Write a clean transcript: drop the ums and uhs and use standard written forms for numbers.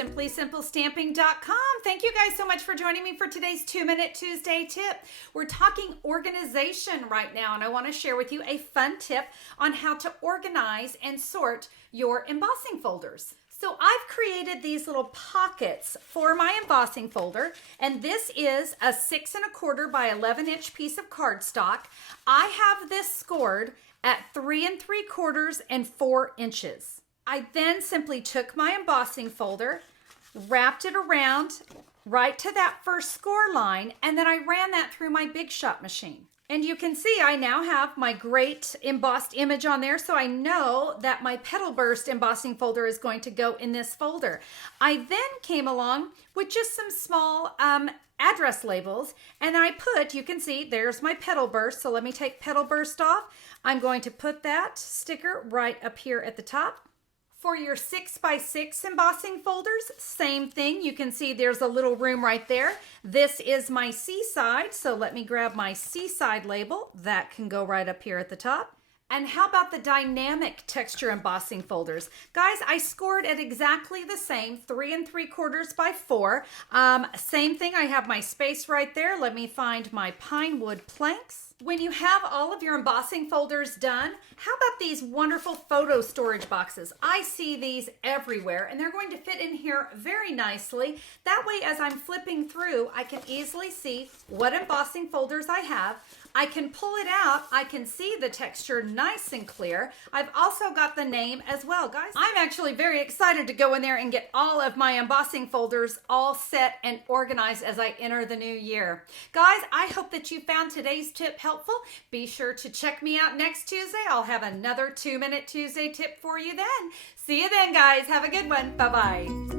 simplysimplestamping.com. Thank you guys so much for joining me for today's 2-Minute Tuesday tip. We're talking organization right now, and I want to share with you a fun tip on how to organize and sort your embossing folders. So I've created these little pockets for my embossing folder, and this is a 6 1/4 by 11-inch piece of cardstock. I have this scored at 3 3/4 and 4 inches. I then simply took my embossing folder, wrapped it around right to that first score line, and then I ran that through my Big Shot machine. And you can see I now have my great embossed image on there, so I know that my Petal Burst embossing folder is going to go in this folder. I then came along with just some small address labels, and I put, you can see, there's my Petal Burst, so let me take Petal Burst off. I'm going to put that sticker right up here at the top. For your 6x6 embossing folders, same thing. You can see there's a little room right there. This is my Seaside, so let me grab my Seaside label. That can go right up here at the top. And how about the dynamic texture embossing folders? Guys, I scored at exactly the same, 3 3/4 by 4. Same thing, I have my space right there. Let me find my pine wood planks. When you have all of your embossing folders done, how about these wonderful photo storage boxes? I see these everywhere, and they're going to fit in here very nicely. That way, as I'm flipping through, I can easily see what embossing folders I have. I can pull it out. I can see the texture nice and clear. I've also got the name as well, guys. I'm actually very excited to go in there and get all of my embossing folders all set and organized as I enter the new year. Guys, I hope that you found today's tip helpful. Be sure to check me out next Tuesday. I'll have another 2-Minute Tuesday tip for you then. See you then, guys. Have a good one. Bye-bye.